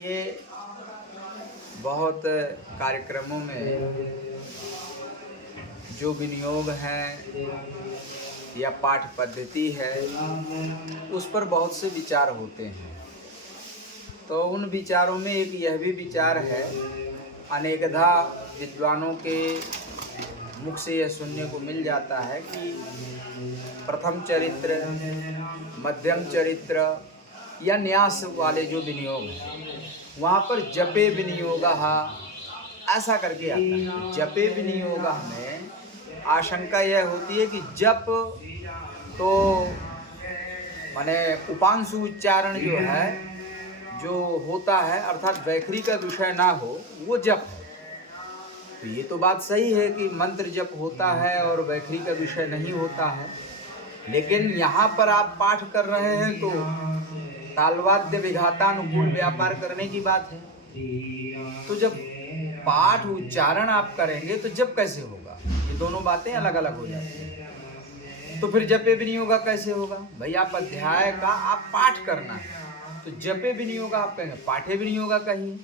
ये बहुत कार्यक्रमों में जो विनियोग हैं या पाठ पद्धति है उस पर बहुत से विचार होते हैं। तो उन विचारों में एक यह भी विचार है, अनेकधा विद्वानों के मुख से यह सुनने को मिल जाता है कि प्रथम चरित्र, मध्यम चरित्र या न्यास वाले जो विनियोग हैं वहाँ पर जपे विनियोगः ऐसा करके आता है। जपे विनियोगः में आशंका यह होती है कि जप तो माने उपांशु उच्चारण जो है जो होता है अर्थात वैखरी का विषय ना हो वो जप है। तो ये तो बात सही है कि मंत्र जप होता है और वैखरी का विषय नहीं होता है, लेकिन यहाँ पर आप पाठ कर रहे हैं तो तालवाद्य विघातानुकूल व्यापार करने की बात है। तो जब पाठ उच्चारण आप करेंगे तो जप कैसे होगा? ये दोनों बातें अलग अलग हो जाती हैं। तो फिर जपे विनियोगा कैसे होगा? भाई आप अध्याय का आप पाठ करना है तो जपे विनियोगा आप कहेंगे, पाठे विनियोगा कहिए।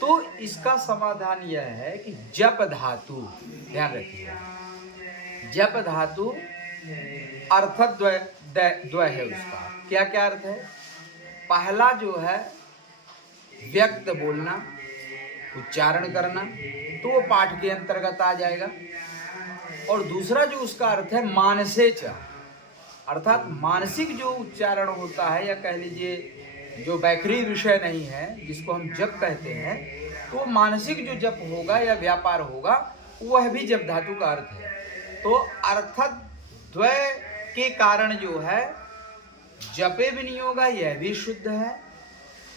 तो इसका समाधान यह है कि जप धातु, ध्यान रखिए, जप धातु अर्थद्वय है। उसका क्या क्या अर्थ है? पहला जो है व्यक्त बोलना, उच्चारण करना, तो वो पाठ के अंतर्गत आ जाएगा। और दूसरा जो उसका अर्थ है मानसे च, अर्थात मानसिक जो उच्चारण होता है या कह लीजिए जो वैखरी विषय नहीं है जिसको हम जप कहते हैं, तो मानसिक जो जप होगा या व्यापार होगा वह भी जप धातु का अर्थ है। तो अर्थद्वय के कारण जो है जपे विनियोगा यह भी शुद्ध है।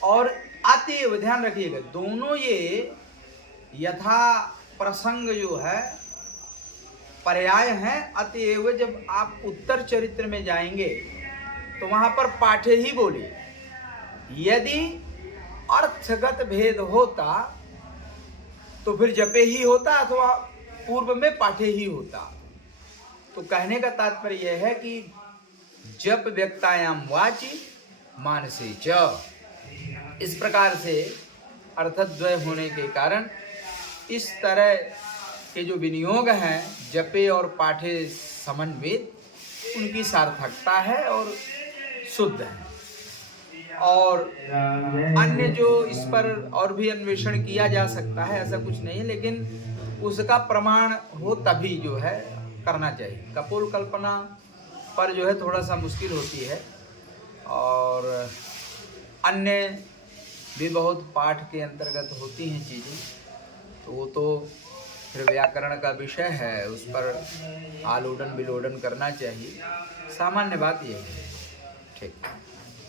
और अतएव ध्यान रखिएगा, दोनों ये यथा प्रसंग जो है पर्याय हैं। अतएव जब आप उत्तर चरित्र में जाएंगे तो वहां पर पाठे ही बोले। यदि अर्थगत भेद होता तो फिर जपे ही होता अथवा पूर्व में पाठे ही होता। तो कहने का तात्पर्य यह है कि जप व्यक्तायाम वाचि मानसे च, इस प्रकार से अर्थद्वय होने के कारण इस तरह के जो विनियोग हैं जपे और पाठे समन्वित, उनकी सार्थकता है और शुद्ध है। और अन्य जो इस पर और भी अन्वेषण किया जा सकता है ऐसा कुछ नहीं है, लेकिन उसका प्रमाण हो तभी जो है करना चाहिए। कपोल कल्पना पर जो है थोड़ा सा मुश्किल होती है, और अन्य भी बहुत पाठ के अंतर्गत होती हैं चीज़ें, तो वो तो फिर व्याकरण का विषय है, उस पर आलोडन विलोडन करना चाहिए। सामान्य बात ये है। ठीक।